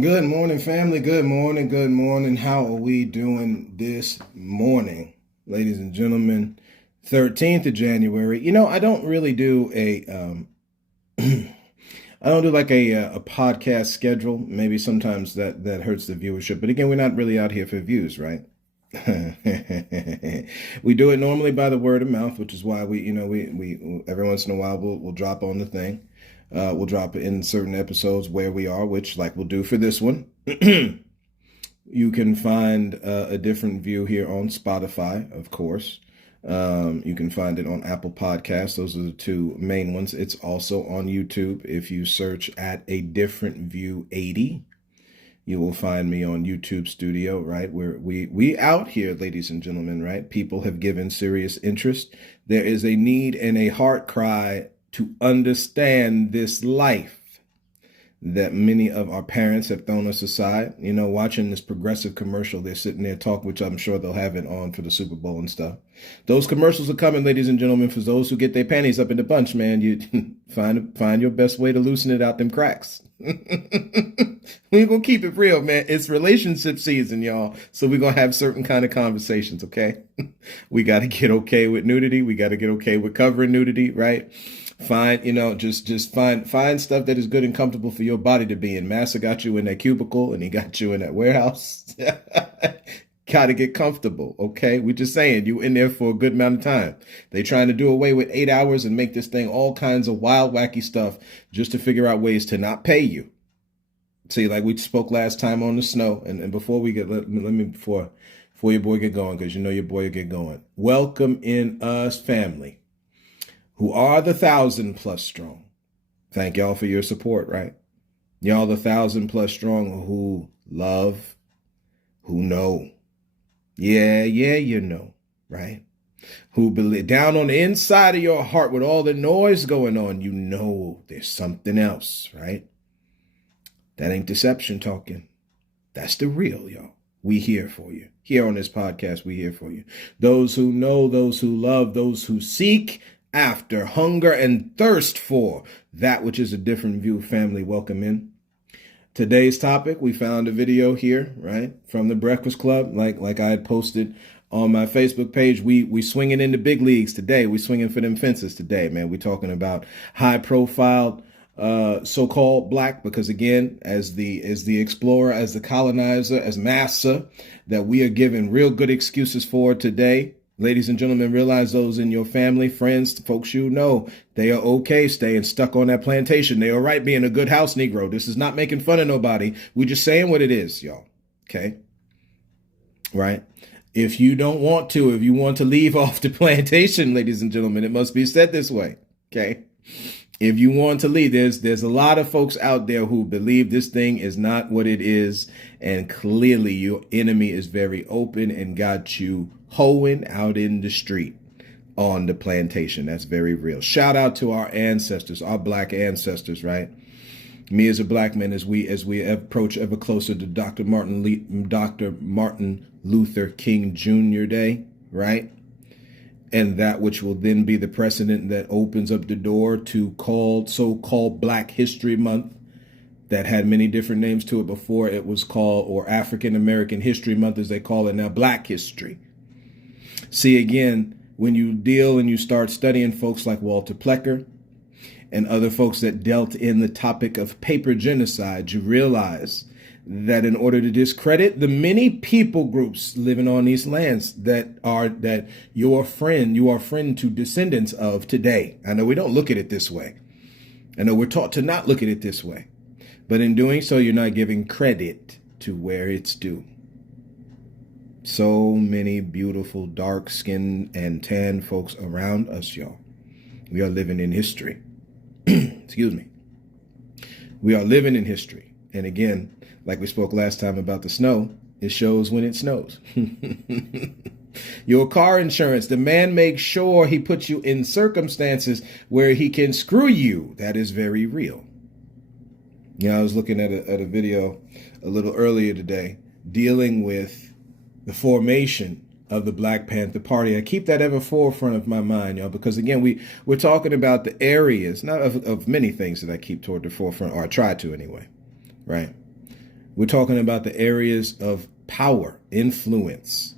Good morning, family. Good morning. Good morning. How are we doing this morning, ladies and gentlemen? 13th of January. I don't really do I don't do like a podcast schedule. Maybe sometimes that hurts the viewership. But again, we're not really out here for views, right? We do it normally by the word of mouth, which is why we every once in a while we'll drop on the thing. We'll drop it in certain episodes where we are, which like we'll do for this one. You can find a different view here on Spotify, of course. You can find it on Apple Podcasts. Those are the two main ones. It's also on YouTube. If you search at A Different View 80, you will find me on YouTube Studio, right? We out here, ladies and gentlemen, right? People have given serious interest. There is a need and a heart cry to understand this life that many of our parents have thrown us aside. Watching this progressive commercial, they're sitting there talking, which I'm sure they'll have it on for the Super Bowl and stuff. Those commercials are coming, ladies and gentlemen, for those who get their panties up in the bunch, man. You find your best way to loosen it out them cracks. We're gonna keep it real, man. It's relationship season, y'all. So we're gonna have certain kind of conversations, okay? We gotta get okay with nudity. We gotta get okay with covering nudity, right? Just find stuff that is good and comfortable for your body to be in. Massa got you in that cubicle and he got you in that warehouse. Gotta get comfortable, okay? We're just saying you in there for a good amount of time. They trying to do away with 8 hours and make this thing all kinds of wild, wacky stuff just to figure out ways to not pay you. See, like we spoke last time on the snow, and before we get let me before your boy get going, because you know your boy will get going. Welcome in us, family, who are the 1,000+ strong. Thank y'all for your support, right? Y'all the 1,000+ strong who love, who know. Yeah, you know, right? Who believe down on the inside of your heart with all the noise going on, you know there's something else, right? That ain't deception talking. That's the real, y'all. We here for you. Here on this podcast, we here for you. Those who know, those who love, those who seek after, hunger and thirst for that which is a different view. Family, welcome in. Today's topic, we found a video here, right, from the Breakfast Club, like I had posted on my Facebook page. We swinging in the big leagues today. We swinging for them fences today, man. We talking about high profile so-called black, because again, as the explorer, as the colonizer, as massa, that we are given real good excuses for today. Ladies and gentlemen, realize those in your family, friends, folks you know, they are okay staying stuck on that plantation. They are right being a good house Negro. This is not making fun of nobody. We're just saying what it is, y'all. Okay? Right? If you don't want to, if you want to leave off the plantation, ladies and gentlemen, it must be said this way. Okay? If you want to leave, there's a lot of folks out there who believe this thing is not what it is. And clearly your enemy is very open and got you hoeing out in the street on the plantation. That's very real. Shout out to our ancestors, our black ancestors, right? Me as a black man, as we approach ever closer to Dr. Martin Luther King Jr. Day, right? And that which will then be the precedent that opens up the door to so-called Black History Month, that had many different names to it before. It was called, or African American History Month as they call it now, Black History. See, again, when you deal and you start studying folks like Walter Plecker and other folks that dealt in the topic of paper genocide, you realize that in order to discredit the many people groups living on these lands that you are friend to descendants of today. I know we don't look at it this way. I know we're taught to not look at it this way. But in doing so, you're not giving credit to where it's due. So many beautiful, dark skinned and tan folks around us, y'all. We are living in history. Excuse me. We are living in history. And again, like we spoke last time about the snow, it shows when it snows. Your car insurance, the man makes sure he puts you in circumstances where he can screw you. That is very real. I was looking at a video a little earlier today dealing with the formation of the Black Panther Party. I keep that ever forefront of my mind, y'all, because again, we're talking about the areas, not of many things that I keep toward the forefront, or I try to anyway, right? We're talking about the areas of power, influence,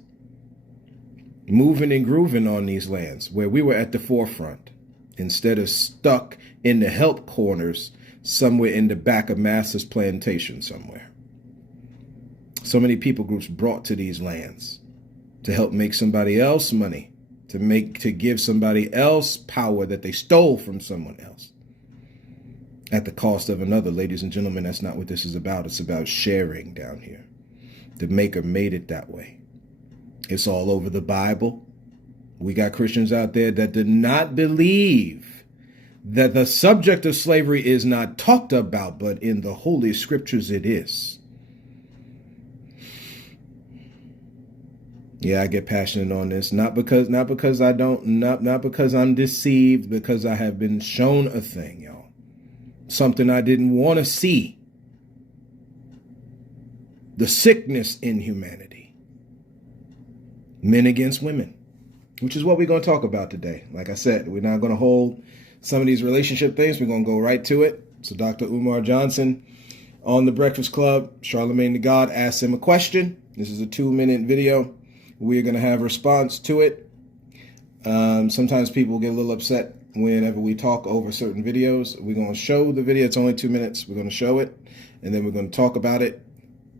moving and grooving on these lands where we were at the forefront instead of stuck in the help corners somewhere in the back of Master's plantation somewhere. So many people groups brought to these lands to help make somebody else money, to give somebody else power that they stole from someone else at the cost of another. Ladies and gentlemen, that's not what this is about. It's about sharing down here. The Maker made it that way. It's all over the Bible. We got Christians out there that do not believe that the subject of slavery is not talked about, but in the Holy Scriptures it is. Yeah, I get passionate on this, not because I'm deceived, because I have been shown a thing, y'all. Something I didn't want to see. The sickness in humanity. Men against women, which is what we're going to talk about today. Like I said, we're not going to hold some of these relationship things. We're going to go right to it. So Dr. Umar Johnson on The Breakfast Club, Charlemagne the God asks him a question. This is a 2-minute video. We're going to have a response to it. Sometimes people get a little upset whenever we talk over certain videos. We're going to show the video. It's only 2 minutes. We're going to show it, and then we're going to talk about it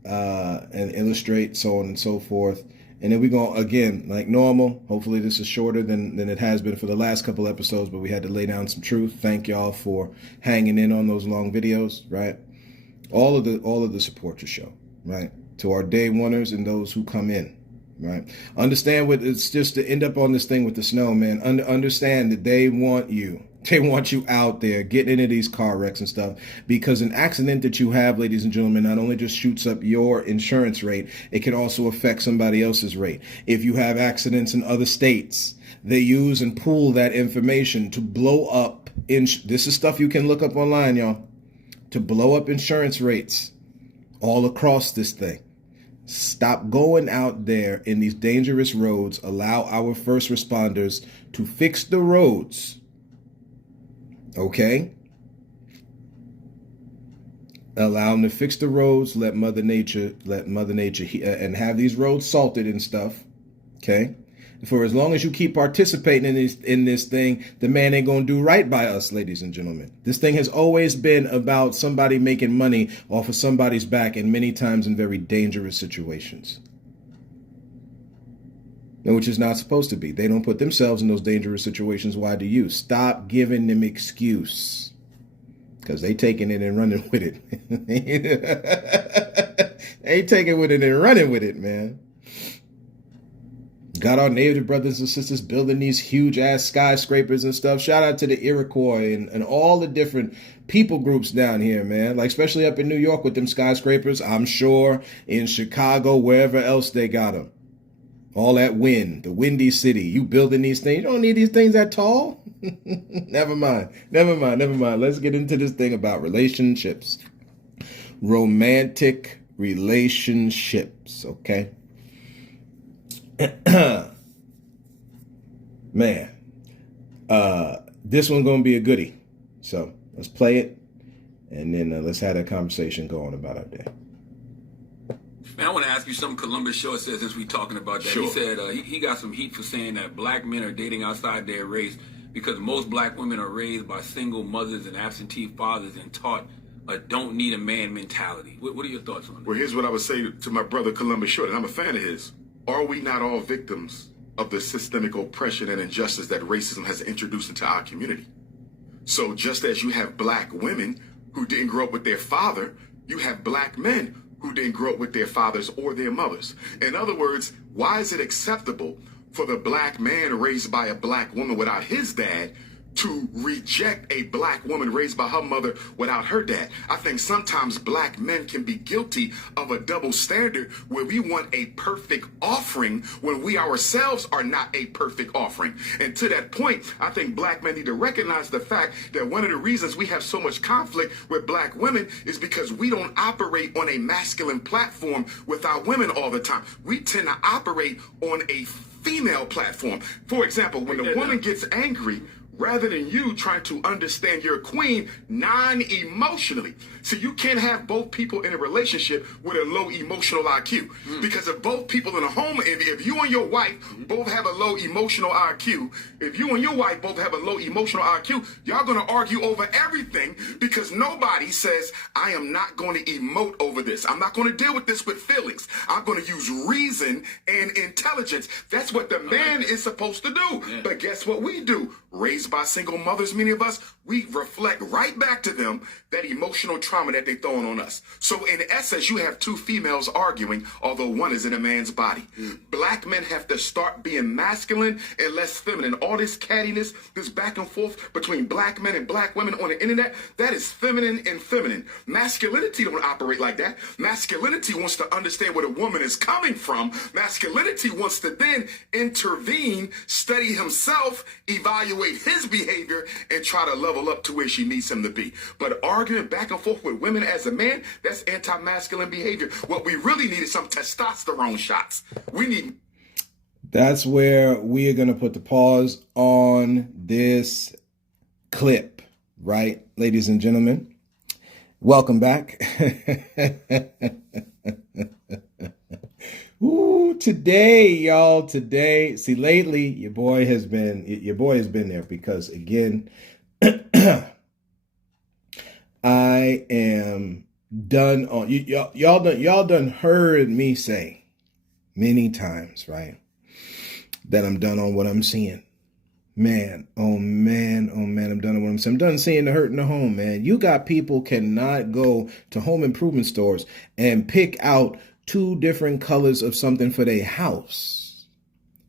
and illustrate, so on and so forth. And then we're going to, again, like normal, hopefully this is shorter than it has been for the last couple episodes, but we had to lay down some truth. Thank y'all for hanging in on those long videos, right? All of the support you show, right? To our day oneers and those who come in. Right. Understand what it's just to end up on this thing with the snow, man. Understand that they want you. They want you out there getting into these car wrecks and stuff, because an accident that you have, ladies and gentlemen, not only just shoots up your insurance rate, it can also affect somebody else's rate. If you have accidents in other states, they use and pool that information to blow up. This is stuff you can look up online, y'all, to blow up insurance rates all across this thing. Stop going out there in these dangerous roads. Allow our first responders to fix the roads. Okay? Allow them to fix the roads. Let Mother Nature, and have these roads salted and stuff. Okay? For as long as you keep participating in this thing, the man ain't going to do right by us, ladies and gentlemen. This thing has always been about somebody making money off of somebody's back, and many times in very dangerous situations. Which is not supposed to be. They don't put themselves in those dangerous situations. Why do you? Stop giving them excuse. Because they taking it and running with it. They taking with it and running with it, man. Got our native brothers and sisters building these huge ass skyscrapers and stuff. Shout out to the Iroquois and all the different people groups down here, man. Like especially up in New York with them skyscrapers. I'm sure in Chicago, wherever else they got them. All that wind, the windy city. You building these things. You don't need these things that tall. Never mind. Let's get into this thing about relationships. Romantic relationships, okay? Man, this one's gonna be a goodie. So let's play it, and then let's have that conversation going about our day. Man, I want to ask you something Columbus Short said since we talking about that. Sure. He said he got some heat for saying that black men are dating outside their race because most black women are raised by single mothers and absentee fathers and taught a don't need a man mentality. What are your thoughts on that? Well, here's what I would say to my brother Columbus Short, and I'm a fan of his. Are we not all victims of the systemic oppression and injustice that racism has introduced into our community? So just as you have black women who didn't grow up with their father, you have black men who didn't grow up with their fathers or their mothers. In other words, why is it acceptable for the black man raised by a black woman without his dad to reject a black woman raised by her mother without her dad? I think sometimes black men can be guilty of a double standard where we want a perfect offering when we ourselves are not a perfect offering. And to that point, I think black men need to recognize the fact that one of the reasons we have so much conflict with black women is because we don't operate on a masculine platform with our women all the time. We tend to operate on a female platform. For example, when the woman gets angry, rather than you trying to understand your queen non-emotionally. So you can't have both people in a relationship with a low emotional IQ. Because if both people in a home, if you and your wife both have a low emotional IQ, if you and your wife both have a low emotional IQ, y'all gonna argue over everything because nobody says, I am not going to emote over this. I'm not going to deal with this with feelings. I'm going to use reason and intelligence. That's what the man is supposed to do. Yeah. But guess what we do? Raised by single mothers, many of us, we reflect right back to them that emotional trauma that they throwing on us. So in essence, you have two females arguing, although one is in a man's body. Black men have to start being masculine and less feminine. All this cattiness, this back and forth between black men and black women on the internet, that is feminine and feminine. Masculinity don't operate like that. Masculinity wants to understand where the woman is coming from. Masculinity wants to then intervene, study himself, evaluate his behavior, and try to level up to where she needs him to be. But arguing back and forth with women as a man, that's anti-masculine behavior. What we really need is some testosterone shots. We need... That's where we are going to put the pause on this clip, right, ladies and gentlemen? Welcome back. Ooh, today, y'all, today. See, lately, your boy has been there because, again, I am done on y'all done heard me say many times, right, that I'm done on what I'm seeing. Man, oh man, I'm done on what I'm seeing. I'm done seeing the hurt in the home, man. You got people cannot go to home improvement stores and pick out 2 different colors of something for their house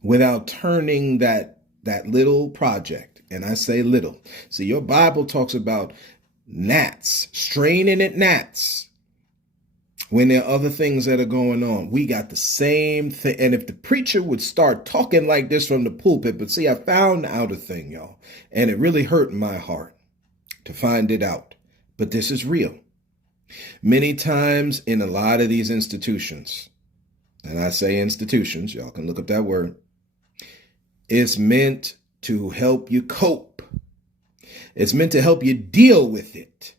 without turning that little project. And I say little. See, your Bible talks about gnats, straining at gnats when there are other things that are going on. We got the same thing. And if the preacher would start talking like this from the pulpit, but see, I found out a thing, y'all, and it really hurt my heart to find it out. But this is real. Many times in a lot of these institutions, and I say institutions, y'all can look up that word, it's meant to help you cope. It's meant to help you deal with it.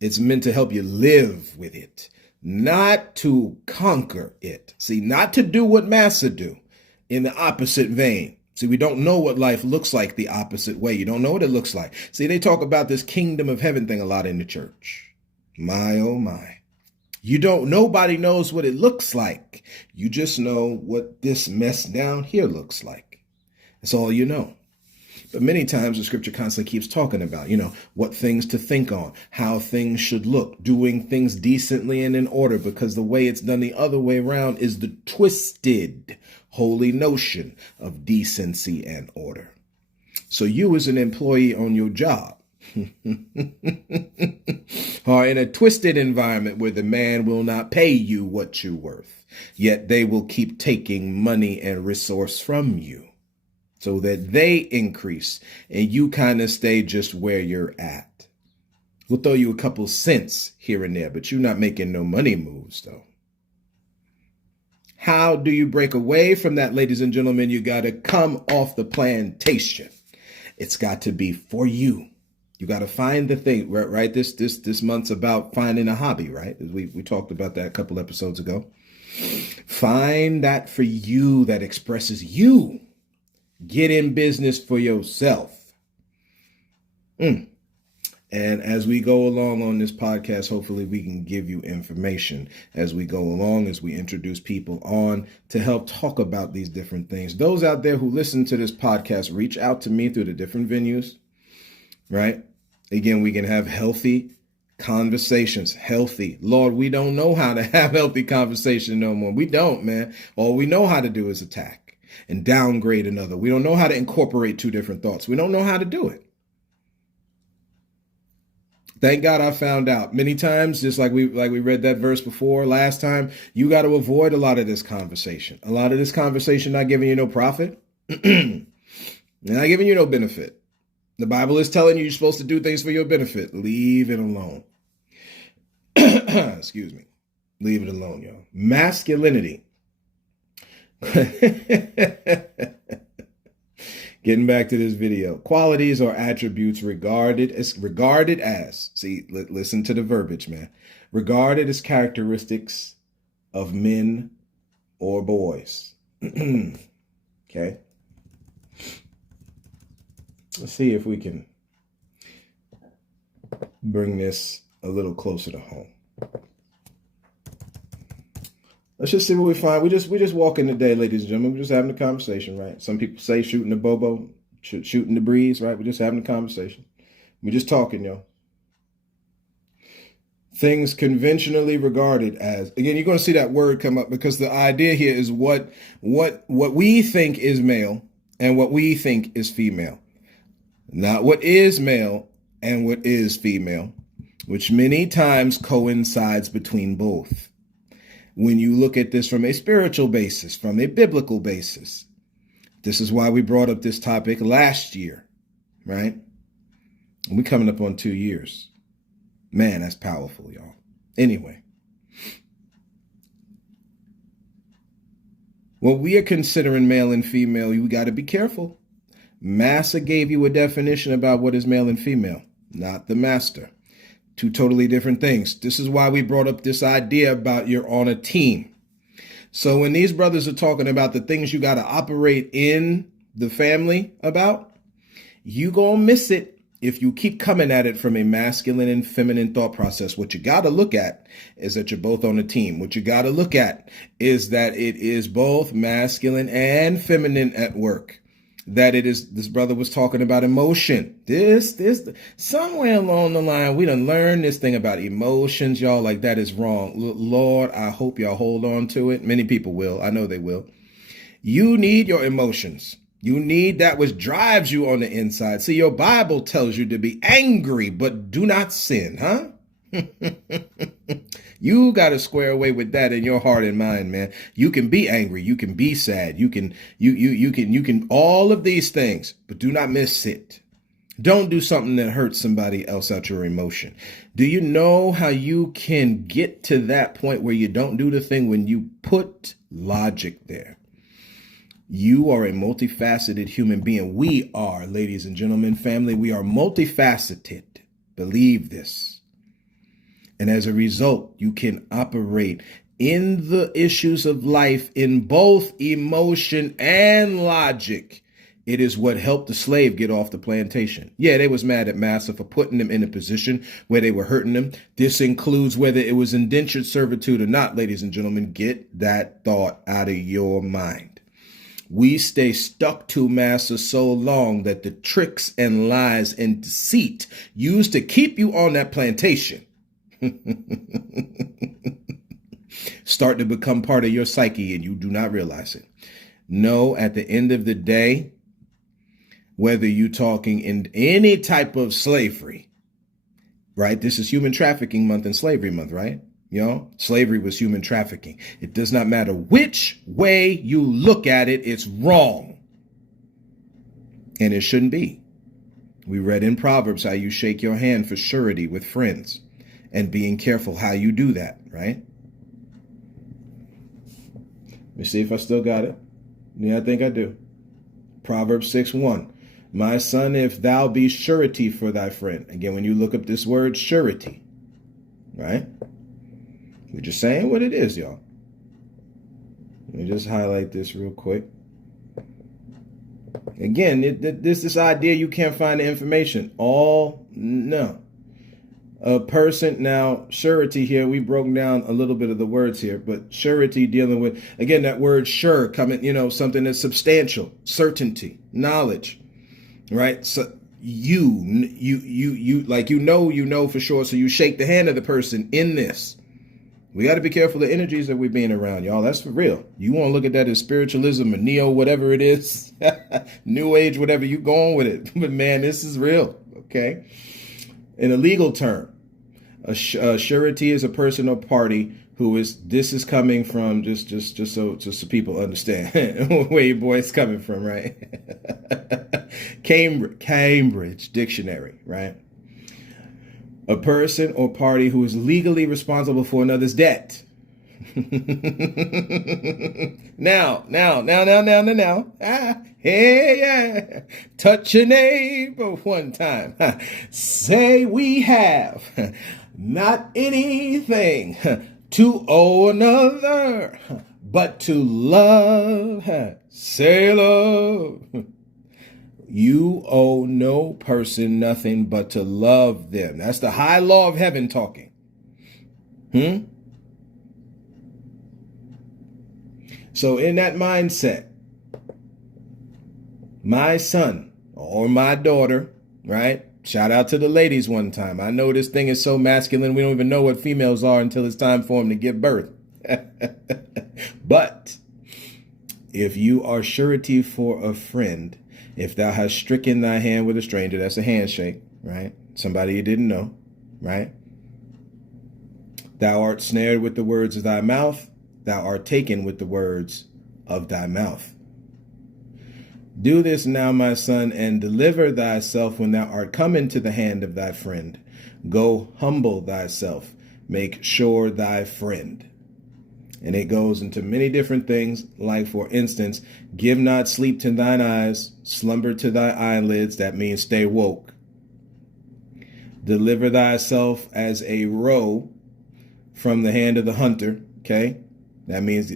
It's meant to help you live with it, not to conquer it. See, not to do what Massa do in the opposite vein. See, we don't know what life looks like the opposite way. You don't know what it looks like. See, they talk about this kingdom of heaven thing a lot in the church. My, oh my. Nobody knows what it looks like. You just know what this mess down here looks like. That's all you know. But many times the scripture constantly keeps talking about, what things to think on, how things should look, doing things decently and in order, because the way it's done the other way around is the twisted, holy notion of decency and order. So you as an employee on your job are in a twisted environment where the man will not pay you what you're worth, yet they will keep taking money and resource from you, so that they increase and you kind of stay just where you're at. We'll throw you a couple cents here and there, but you're not making no money moves, though. How do you break away from that, ladies and gentlemen? You got to come off the plantation. It's got to be for you. You got to find the thing, right? This month's about finding a hobby, right? We talked about that a couple episodes ago. Find that for you that expresses you. Get in business for yourself. And as we go along on this podcast, hopefully we can give you information as we go along, as we introduce people on to help talk about these different things. Those out there who listen to this podcast, reach out to me through the different venues, right? Again, we can have healthy conversations. Healthy. Lord, we don't know how to have healthy conversation no more. We don't, man. All we know how to do is attack and downgrade another. We don't know how to incorporate 2 different thoughts. We don't know how to do it. Thank God I found out many times, just like we read that verse before last time, you got to avoid a lot of this conversation. A lot of this conversation not giving you no profit, not giving you no benefit. The Bible is telling you you're supposed to do things for your benefit. Leave it alone. Excuse me. Leave it alone, y'all. Masculinity Getting back to this video. Qualities or attributes regarded as, see, listen to the verbiage, man. Regarded as characteristics of men or boys. Okay. Let's see if we can bring this a little closer to home. Let's just see what we find. We just walking the day, ladies and gentlemen. We're just having a conversation, right? Some people say shooting the bobo, shooting the breeze, right? We're just having a conversation. We're just talking, yo. Things conventionally regarded as, again, you're going to see that word come up because the idea here is what we think is male and what we think is female. Not what is male and what is female, which many times coincides between both. When you look at this from a spiritual basis, from a biblical basis, this is why we brought up this topic last year, right? And we're coming up on 2 years. Man, that's powerful, y'all. Anyway, what we are considering male and female, you got to be careful. Massa gave you a definition about what is male and female, not the master. Two totally different things. This is why we brought up this idea about you're on a team. So when these brothers are talking about the things you got to operate in the family about, you gonna miss it if you keep coming at it from a masculine and feminine thought process. What you got to look at is that you're both on a team. What you got to look at is that it is both masculine and feminine at work. That it is, this brother was talking about emotion. This, somewhere along the line, we done learned this thing about emotions, y'all. Like, that is wrong. Lord, I hope y'all hold on to it. Many people will. I know they will. You need your emotions. You need that which drives you on the inside. See, your Bible tells you to be angry, but do not sin, huh? You got to square away with that in your heart and mind, man. You can be angry. You can be sad. You can all of these things, but do not miss it. Don't do something that hurts somebody else out your emotion. Do you know how you can get to that point where you don't do the thing when you put logic there? You are a multifaceted human being. We are, ladies and gentlemen, family. We are multifaceted. Believe this. And as a result, you can operate in the issues of life in both emotion and logic. It is what helped the slave get off the plantation. Yeah, they was mad at Massa for putting them in a position where they were hurting them. This includes whether it was indentured servitude or not, ladies and gentlemen. Get that thought out of your mind. We stay stuck to Massa so long that the tricks and lies and deceit used to keep you on that plantation start to become part of your psyche and you do not realize it. No, at the end of the day, whether you're talking in any type of slavery, right? This is human trafficking month and slavery month, right? You know, slavery was human trafficking. It does not matter which way you look at it, it's wrong. And it shouldn't be. We read in Proverbs how you shake your hand for surety with friends. And being careful how you do that, right? Let me see if I still got it. Yeah, I think I do. Proverbs 6:1. My son, if thou be surety for thy friend. Again, when you look up this word surety, right? We're just saying what it is, y'all. Let me just highlight this real quick. Again, this idea you can't find the information. No. A person, now surety here, we broke down a little bit of the words here, but surety dealing with, again, that word sure coming, something that's substantial, certainty, knowledge, right? So you like, for sure. So you shake the hand of the person in this. We got to be careful of the energies that we're being around, y'all. That's for real. You want to look at that as spiritualism or neo, whatever it is, new age, whatever, you going with it. But man, this is real. Okay. In a legal term, a surety is a person or party who is, this is coming from, just so people understand where your boy's coming from, right? Cambridge Dictionary, right? A person or party who is legally responsible for another's debt, Now. Hey, yeah. Touch your neighbor one time. Say we have not anything to owe another, but to love. Say love. You owe no person nothing but to love them. That's the high law of heaven talking. So in that mindset, my son or my daughter, right? Shout out to the ladies one time. I know this thing is so masculine, we don't even know what females are until it's time for them to give birth. But if you are surety for a friend, if thou hast stricken thy hand with a stranger, that's a handshake, right? Somebody you didn't know, right? Thou art snared with the words of thy mouth, thou art taken with the words of thy mouth. Do this now, my son, and deliver thyself when thou art come into the hand of thy friend. Go humble thyself, make sure thy friend. And it goes into many different things, like, for instance, give not sleep to thine eyes, slumber to thy eyelids. That means stay woke. Deliver thyself as a roe from the hand of the hunter. Okay, that means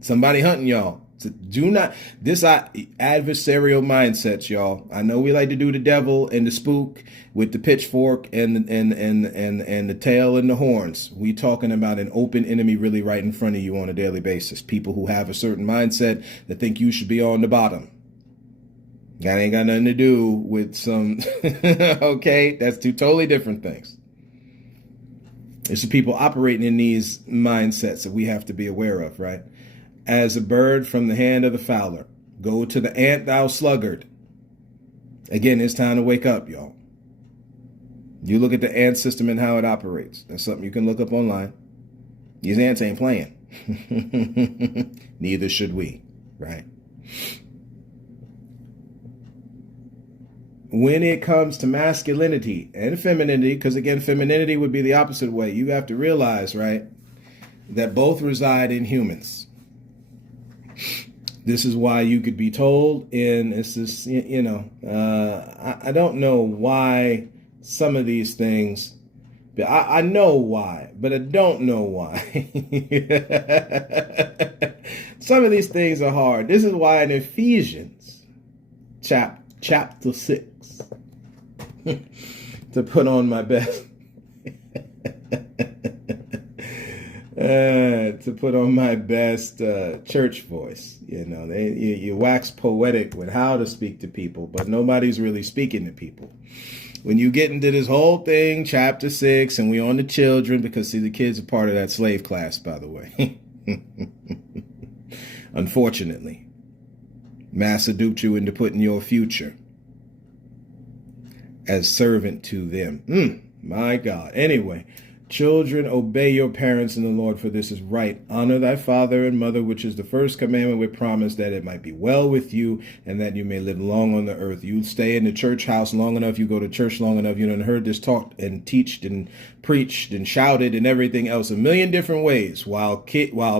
somebody hunting y'all. So do not, this adversarial mindsets, y'all. I know we like to do the devil and the spook with the pitchfork and the tail and the horns. We talking about an open enemy really right in front of you on a daily basis. People who have a certain mindset that think you should be on the bottom. That ain't got nothing to do with some, okay? That's two totally different things. It's the people operating in these mindsets that we have to be aware of, right? As a bird from the hand of the fowler, go to the ant, thou sluggard. Again, it's time to wake up, y'all. You look at the ant system and how it operates. That's something you can look up online. These ants ain't playing. Neither should we, right? When it comes to masculinity and femininity, because again, femininity would be the opposite way. You have to realize, right, that both reside in humans. This is why you could be told in, it's just, I don't know why some of these things, I know why, but I don't know why. Some of these things are hard. This is why in Ephesians chapter 6, to put on my best, church voice. You wax poetic with how to speak to people, but nobody's really speaking to people. When you get into this whole thing, chapter 6, and we on the children, because see, the kids are part of that slave class, by the way. Unfortunately, Master duped you into putting your future as servant to them. My God. Anyway, children, obey your parents in the Lord, for this is right. Honor thy father and mother, which is the first commandment with promise, that it might be well with you and that you may live long on the earth. You stay in the church house long enough, you go to church long enough, you done heard this talked and teached and preached and shouted and everything else a million different ways. While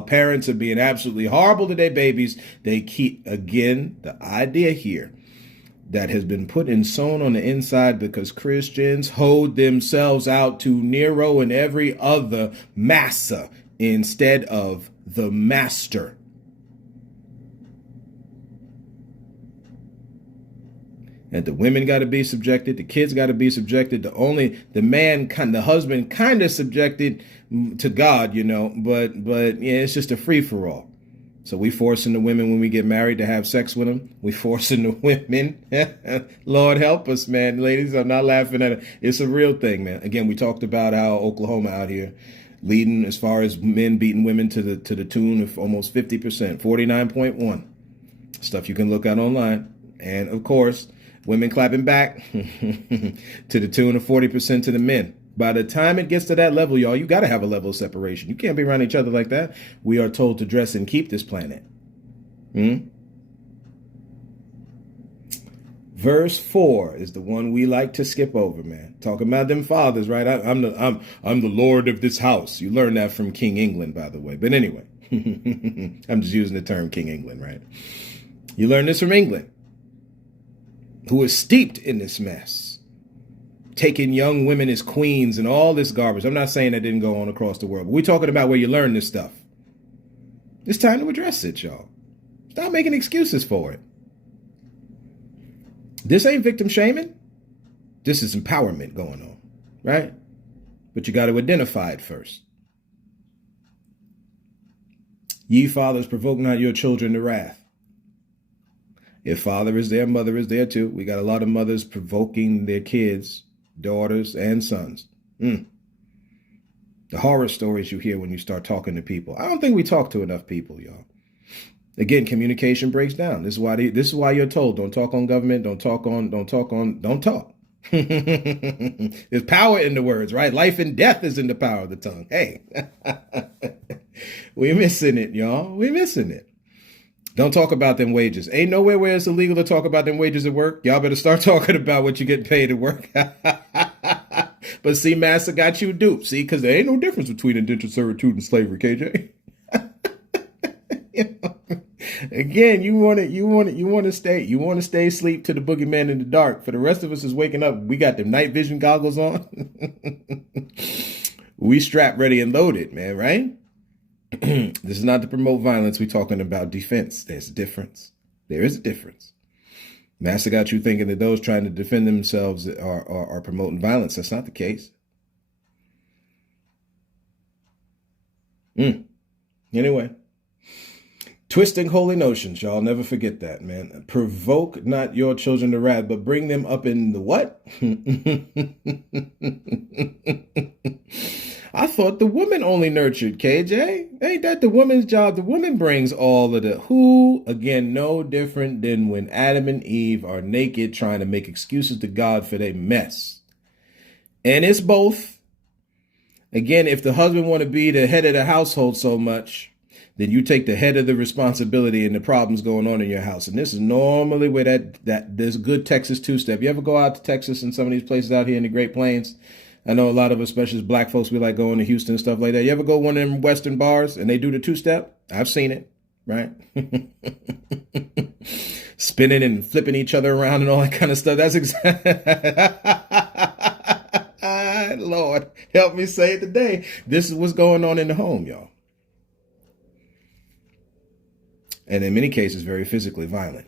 parents are being absolutely horrible to their babies, they keep, again, the idea here that has been put and sewn on the inside because Christians hold themselves out to Nero and every other massa instead of the master. And the women got to be subjected, the kids got to be subjected, the husband kind of subjected to God, but yeah, it's just a free for all. So we forcing the women when we get married to have sex with them. We forcing the women. Lord help us, man. Ladies, I'm not laughing at it. It's a real thing, man. Again, we talked about how Oklahoma out here leading as far as men beating women to the tune of almost 50%, 49.1. Stuff you can look at online. And of course, women clapping back to the tune of 40% to the men. By the time it gets to that level, y'all, you got to have a level of separation. You can't be around each other like that. We are told to dress and keep this planet. Verse 4 is the one we like to skip over, man. Talking about them fathers, right? I'm the Lord of this house. You learned that from King England, by the way. But anyway, I'm just using the term King England, right? You learned this from England, who is steeped in this mess, taking young women as queens and all this garbage. I'm not saying that didn't go on across the world, but we're talking about where you learn this stuff. It's time to address it, y'all. Stop making excuses for it. This ain't victim shaming. This is empowerment going on, right? But you got to identify it first. Ye fathers, provoke not your children to wrath. If father is there, mother is there too. We got a lot of mothers provoking their kids, daughters and sons. The horror stories you hear when you start talking to people. I don't think we talk to enough people, y'all. Again, communication breaks down. This is why you're told, don't talk on government, don't talk. There's power in the words, right? Life and death is in the power of the tongue. Hey, we're missing it, y'all. We're missing it. Don't talk about them wages. Ain't nowhere where it's illegal to talk about them wages at work. Y'all better start talking about what you get paid at work. But see, Master got you duped. See, because there ain't no difference between indentured servitude and slavery, KJ. Again, you want to stay asleep to the boogeyman in the dark. For the rest of us is waking up. We got them night vision goggles on. We strapped, ready, and loaded, man, right? This is not to promote violence. We're talking about defense. There's a difference. There is a difference. Master got you thinking that those trying to defend themselves are promoting violence. That's not the case. Anyway. Twisting holy notions, y'all. Never forget that, man. Provoke not your children to wrath, but bring them up in the what? I thought the woman only nurtured, KJ. Ain't that the woman's job? The woman brings all of the who, again, no different than when Adam and Eve are naked trying to make excuses to God for their mess. And it's both. Again, if the husband want to be the head of the household so much, then you take the head of the responsibility and the problems going on in your house. And this is normally where that there's good Texas two-step. You ever go out to Texas and some of these places out here in the Great Plains? I know a lot of us, especially as black folks, we like going to Houston and stuff like that. You ever go one of them Western bars and they do the two-step? I've seen it, right? Spinning and flipping each other around and all that kind of stuff. That's exactly... Lord, help me say it today. This is what's going on in the home, y'all. And in many cases, very physically violent.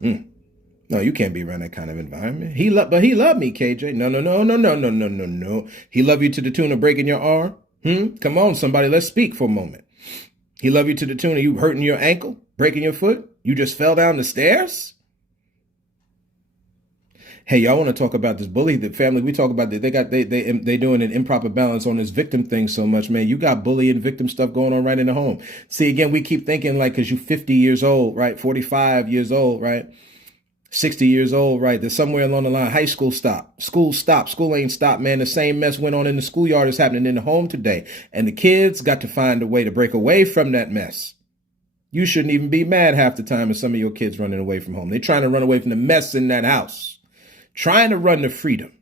No, you can't be around that kind of environment. But he loved me, KJ. No. He loved you to the tune of breaking your arm. Come on, somebody, let's speak for a moment. He loved you to the tune of you hurting your ankle, breaking your foot. You just fell down the stairs. Hey, y'all want to talk about this bully? The family we talk about, they doing an improper balance on this victim thing so much, man. You got bully and victim stuff going on right in the home. See, again, we keep thinking like, because you 50 years old, right? 45 years old, right? 60 years old, right? There's somewhere along the line, high school stop. School stop. School ain't stopped, man. The same mess went on in the schoolyard is happening in the home today. And the kids got to find a way to break away from that mess. You shouldn't even be mad half the time if some of your kids running away from home. They're trying to run away from the mess in that house. Trying to run to freedom.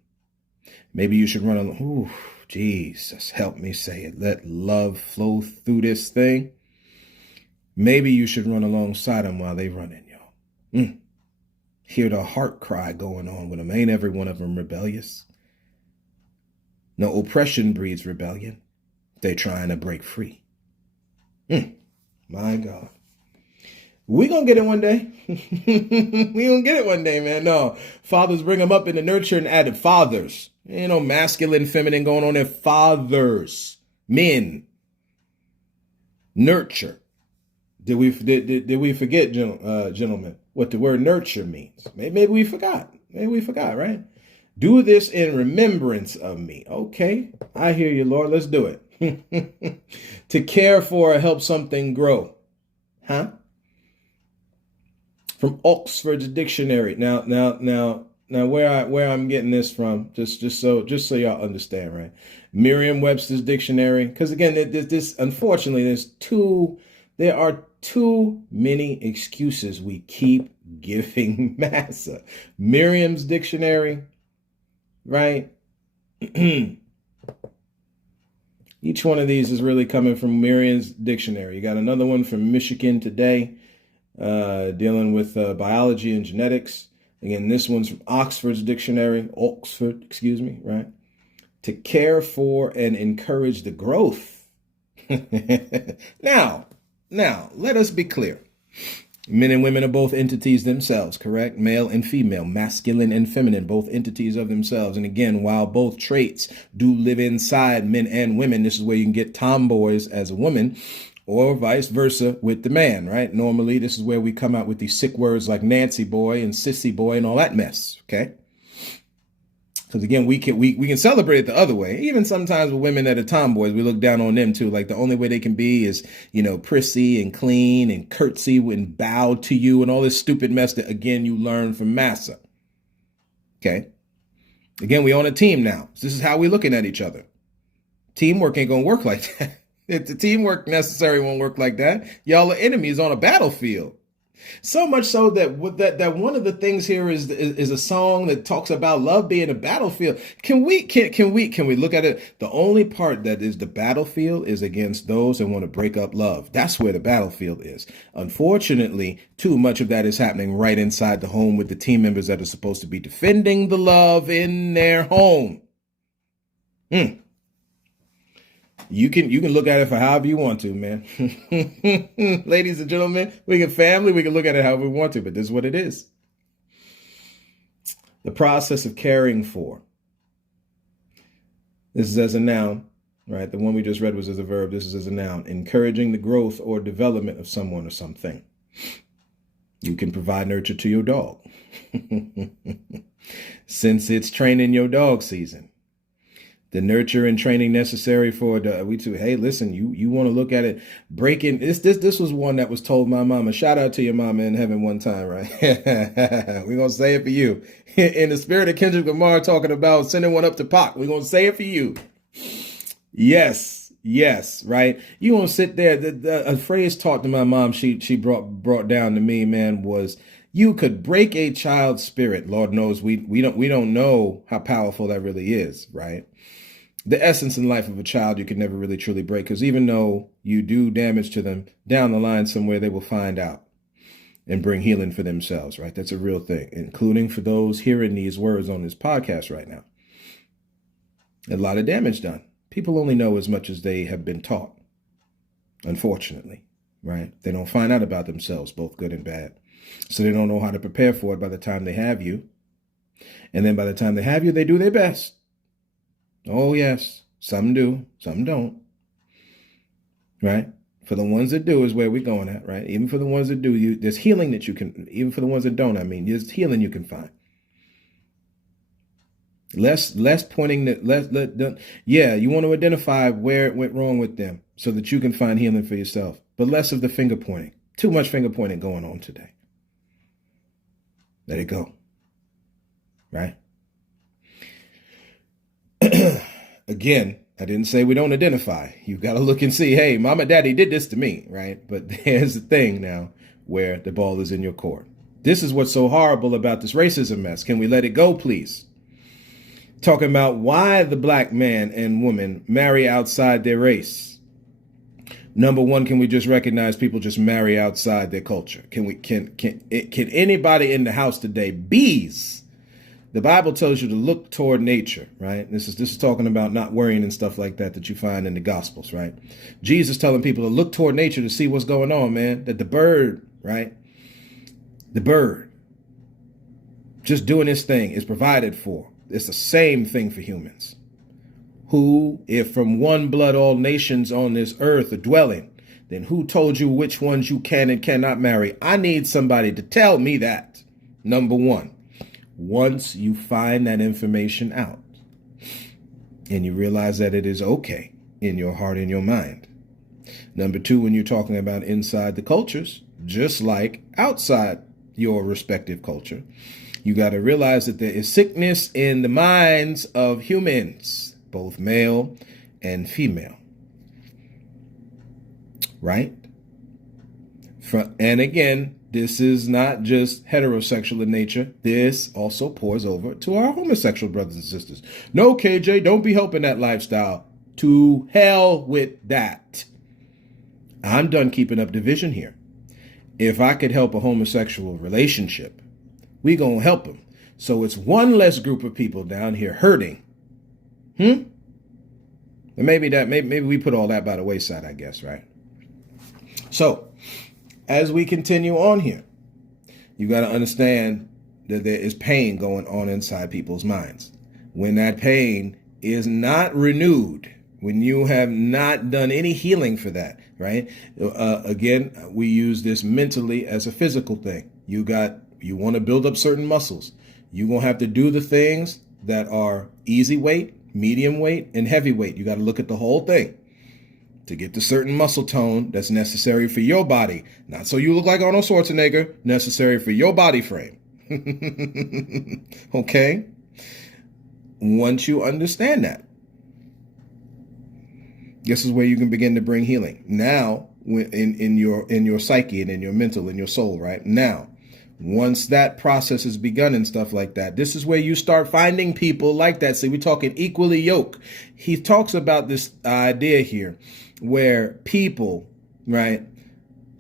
Maybe you should run along. Ooh, Jesus, help me say it. Let love flow through this thing. Maybe you should run alongside them while they running, y'all. Hear the heart cry going on with them. Ain't every one of them rebellious? No, oppression breeds rebellion. They trying to break free. My God. We gonna get it one day. We gonna get it one day, man. No, fathers bring them up in the nurture and added fathers. You know, masculine, feminine going on there. Fathers, men, nurture. Did we forget, gentlemen, what the word nurture means? Maybe we forgot. Maybe we forgot, right? Do this in remembrance of me. Okay, I hear you, Lord. Let's do it. To care for or help something grow, huh? From Oxford's dictionary. Now, where I'm getting this from, just so y'all understand, right? Merriam-Webster's dictionary. Because again, this unfortunately, there are too many excuses we keep giving massa. Merriam's dictionary, right? Each one of these is really coming from Merriam's dictionary. You got another one from Michigan Today, dealing with biology and genetics. Again, this one's from Oxford's dictionary, right? To care for and encourage the growth. Now, let us be clear. Men and women are both entities themselves, correct? Male and female, masculine and feminine, both entities of themselves. And again, while both traits do live inside men and women, this is where you can get tomboys as a woman or vice versa with the man, right? Normally, this is where we come out with these sick words like Nancy boy and sissy boy and all that mess, okay? Because again, we can celebrate it the other way. Even sometimes with women that are tomboys, we look down on them too. Like the only way they can be is, prissy and clean and curtsy and bow to you and all this stupid mess that, again, you learn from massa. Okay. Again, we on a team now. So this is how we're looking at each other. Teamwork ain't going to work like that. If the teamwork necessary won't work like that, y'all are enemies on a battlefield. So much so that one of the things here is a song that talks about love being a battlefield. Can we look at it? The only part that is the battlefield is against those that want to break up love. That's where the battlefield is. Unfortunately, too much of that is happening right inside the home with the team members that are supposed to be defending the love in their home. You can look at it for however you want to, man. Ladies and gentlemen, we can look at it however we want to, but this is what it is. The process of caring for. This is as a noun, right? The one we just read was as a verb. This is as a noun. Encouraging the growth or development of someone or something. You can provide nurture to your dog. Since it's training your dog season. The nurture and training necessary for hey, listen, you want to look at it, breaking this was one that was told my mama. Shout out to your mama in heaven one time, right? We're gonna say it for you. In the spirit of Kendrick Lamar talking about sending one up to Pac, we're gonna say it for you. Yes, right. You won't sit there. A phrase taught to my mom, she brought down to me, man, was you could break a child's spirit. Lord knows we don't know how powerful that really is, right? The essence and life of a child you can never really truly break, because even though you do damage to them, down the line somewhere they will find out and bring healing for themselves, right? That's a real thing, including for those hearing these words on this podcast right now. A lot of damage done. People only know as much as they have been taught, unfortunately, right? They don't find out about themselves, both good and bad. So they don't know how to prepare for it by the time they have you. And then by the time they have you, they do their best. Oh, yes. Some do. Some don't. Right? For the ones that do is where we're going at, right? Even for the ones that do, there's healing that you can, even for the ones that don't, there's healing you can find. Less pointing that, you want to identify where it went wrong with them so that you can find healing for yourself. But less of the finger pointing. Too much finger pointing going on today. Let it go. Right? Again, I didn't say we don't identify. You've got to look and see, hey, mama, daddy did this to me, right? But there's the thing now where the ball is in your court. This is what's so horrible about this racism mess. Can we let it go, please? Talking about why the black man and woman marry outside their race. Number one, can we just recognize people just marry outside their culture? Can anybody in the house today, bees? The Bible tells you to look toward nature, right? This is talking about not worrying and stuff like that you find in the Gospels, right? Jesus telling people to look toward nature to see what's going on, man. That the bird, right? The bird just doing this thing is provided for. It's the same thing for humans. Who, if from one blood all nations on this earth are dwelling, then who told you which ones you can and cannot marry? I need somebody to tell me that. Number one. Once you find that information out and you realize that it is okay in your heart and your mind. Number two, when you're talking about inside the cultures, just like outside your respective culture, you got to realize that there is sickness in the minds of humans, both male and female. Right? And again, this is not just heterosexual in nature. This also pours over to our homosexual brothers and sisters. No, KJ, don't be helping that lifestyle. To hell with that. I'm done keeping up division here. If I could help a homosexual relationship, we gonna help them. So it's one less group of people down here hurting. And maybe we put all that by the wayside, I guess, right? So, as we continue on here, you got to understand that there is pain going on inside people's minds. When that pain is not renewed, when you have not done any healing for that, right? Again, we use this mentally as a physical thing. You want to build up certain muscles. You're going to have to do the things that are easy weight, medium weight, and heavy weight. You got to look at the whole thing to get the certain muscle tone that's necessary for your body. Not so you look like Arnold Schwarzenegger, necessary for your body frame. Okay? Once you understand that, this is where you can begin to bring healing. Now, in your psyche and in your mental and your soul, right? Now, once that process is begun and stuff like that, this is where you start finding people like that. See, we're talking equally yoked. He talks about this idea here where people, right,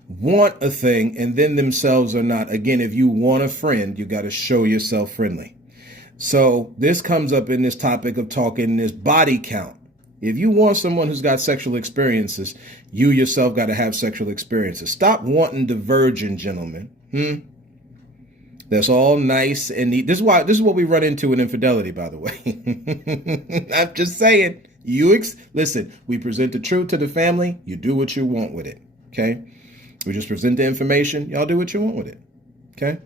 want a thing and then themselves are not. Again, if you want a friend, you got to show yourself friendly. So this comes up in this topic of talking this body count. If you want someone who's got sexual experiences, you yourself got to have sexual experiences. Stop wanting the virgin, gentlemen. That's all nice and neat. This is what we run into in infidelity, by the way. I'm just saying. Listen, we present the truth to the family. You do what you want with it. Okay? We just present the information. Y'all do what you want with it. Okay?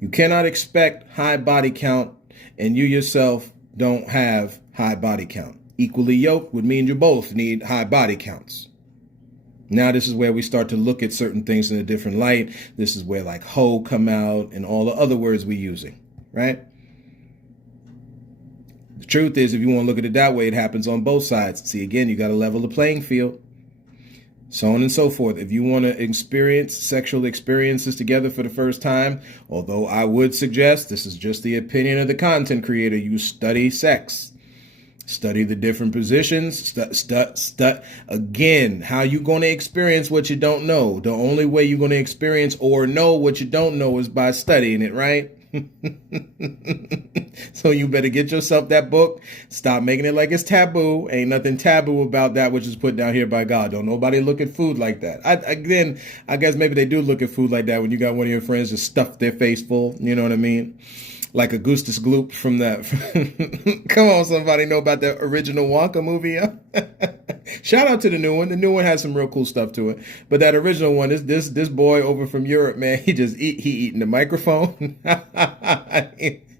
You cannot expect high body count and you yourself don't have high body count. Equally yoked would mean you both need high body counts. Now this is where we start to look at certain things in a different light. This is where like hoe come out and all the other words we're using, right? The truth is, if you want to look at it that way, it happens on both sides. See, again, you got to level the playing field. So on and so forth. If you want to experience sexual experiences together for the first time, although I would suggest, this is just the opinion of the content creator, you study sex. Study the different positions. Again, how you going to experience what you don't know? The only way you're going to experience or know what you don't know is by studying it, right? So you better get yourself that book. Stop making it like it's taboo. Ain't nothing taboo about that which is put down here by God. Don't nobody look at food like that. I guess maybe they do look at food like that when you got one of your friends just stuff their face full. You know what I mean? Like Augustus Gloop from that. Come on, somebody know about the original Wonka movie? Shout out to the new one. The new one has some real cool stuff to it. But that original one, this boy over from Europe, man, he eating the microphone.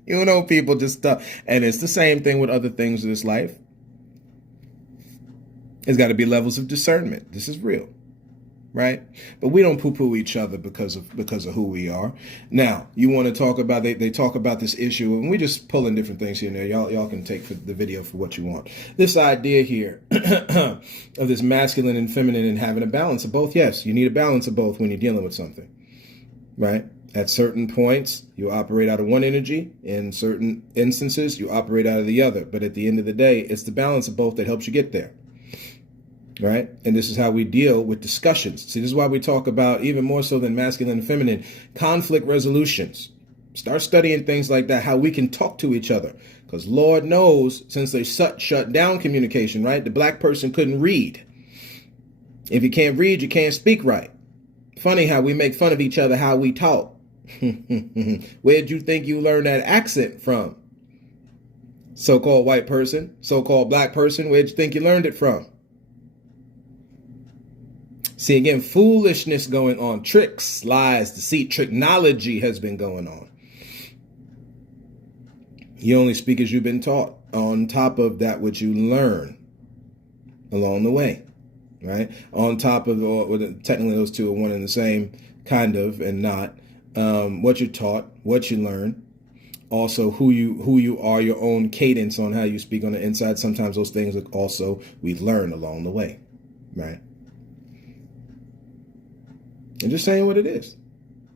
You know, people just stuff. And it's the same thing with other things in this life. There's got to be levels of discernment. This is real. Right? But we don't poo-poo each other because of who we are. Now, you want to talk about, they talk about this issue, and we're just pulling different things here and there. Y'all can take the video for what you want. This idea here of this masculine and feminine and having a balance of both. Yes, you need a balance of both when you're dealing with something. Right? At certain points, you operate out of one energy. In certain instances, you operate out of the other. But at the end of the day, it's the balance of both that helps you get there. Right? And this is how we deal with discussions. See, this is why we talk about, even more so than masculine and feminine, conflict resolutions. Start studying things like that, how we can talk to each other. Because Lord knows, since they shut down communication, right? The black person couldn't read. If you can't read, you can't speak right. Funny how we make fun of each other, how we talk. Where'd you think you learned that accent from? So-called white person, so-called black person, where'd you think you learned it from? See, again, foolishness going on, tricks, lies, deceit, technology has been going on. You only speak as you've been taught, on top of that which you learn along the way, right? On top of, or technically those two are one and the same, kind of, and not. What you're taught, what you learn, also who you are, your own cadence on how you speak on the inside. Sometimes those things are also we learn along the way, right? I'm just saying what it is.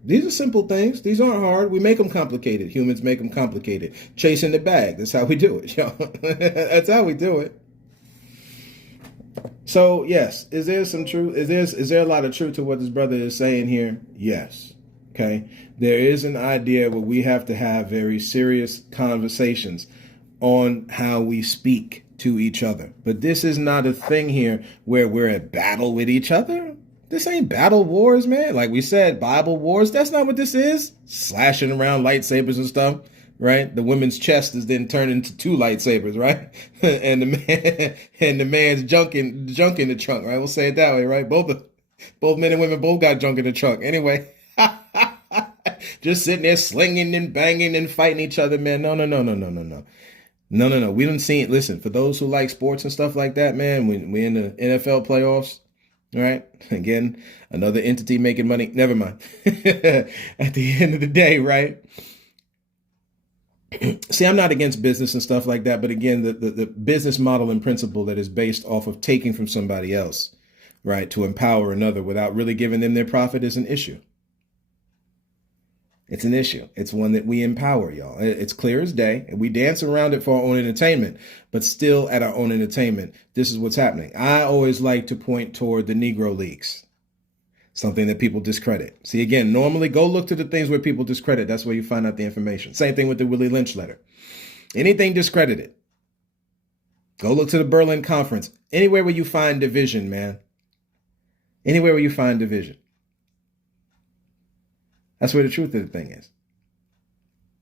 These are simple things. These aren't hard. We make them complicated. Humans make them complicated. Chasing the bag. That's how we do it, yo. That's how we do it. So, yes, is there some truth? Is there a lot of truth to what this brother is saying here? Yes. Okay. There is an idea where we have to have very serious conversations on how we speak to each other. But this is not a thing here where we're at battle with each other. This ain't battle wars, man. Like we said, Bible wars. That's not what this is. Slashing around lightsabers and stuff, right? The woman's chest is then turned into 2 lightsabers, right? and the man's junk in the trunk, right? We'll say it that way, right? Both men and women both got junk in the trunk. Anyway, just sitting there slinging and banging and fighting each other, man. No. We didn't see it. Listen, for those who like sports and stuff like that, man, we in the NFL playoffs. All right. Again, another entity making money. Never mind. At the end of the day, right? See, I'm not against business and stuff like that. But again, the business model and principle that is based off of taking from somebody else, right, to empower another without really giving them their profit is an issue. It's an issue. It's one that we empower, y'all. It's clear as day. And we dance around it for our own entertainment, but still at our own entertainment, this is what's happening. I always like to point toward the Negro Leagues, something that people discredit. See, again, normally go look to the things where people discredit. That's where you find out the information. Same thing with the Willie Lynch letter. Anything discredited, go look to the Berlin Conference. Anywhere where you find division, man. Anywhere where you find division. That's where the truth of the thing is.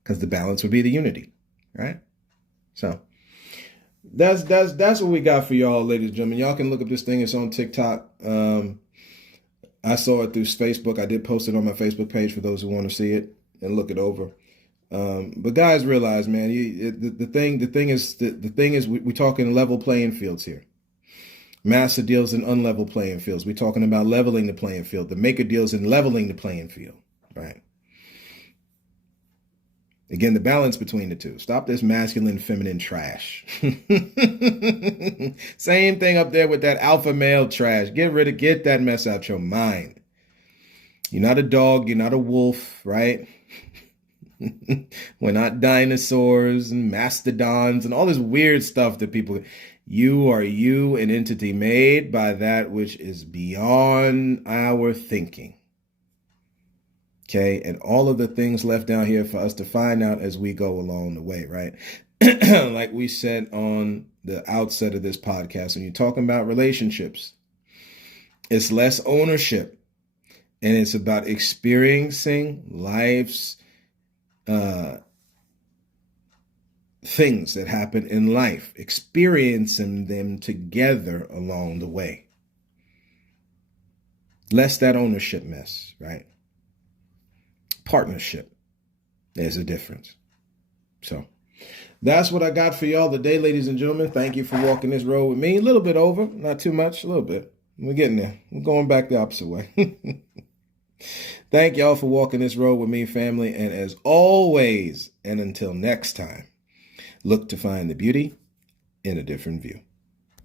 Because the balance would be the unity, right? So that's what we got for y'all, ladies and gentlemen. Y'all can look up this thing. It's on TikTok. I saw it through Facebook. I did post it on my Facebook page for those who want to see it and look it over. But guys, realize, man, the thing is we're talking level playing fields here. Master deals in unlevel playing fields. We're talking about leveling the playing field. The maker deals in leveling the playing field. Right. Again, the balance between the two. Stop this masculine, feminine trash. Same thing up there with that alpha male trash. Get that mess out your mind. You're not a dog. You're not a wolf, right? We're not dinosaurs and mastodons and all this weird stuff that people... You are an entity made by that which is beyond our thinking. Okay, and all of the things left down here for us to find out as we go along the way, right? Like we said on the outset of this podcast, when you're talking about relationships, it's less ownership, and it's about experiencing life's things that happen in life, experiencing them together along the way. Less that ownership mess, right? Partnership. There's a difference. So that's what I got for y'all today, ladies and gentlemen. Thank you for walking this road with me. A little bit over, not too much, a little bit. We're getting there. We're going back the opposite way. Thank y'all for walking this road with me, family. And as always, and until next time, look to find the beauty in a different view.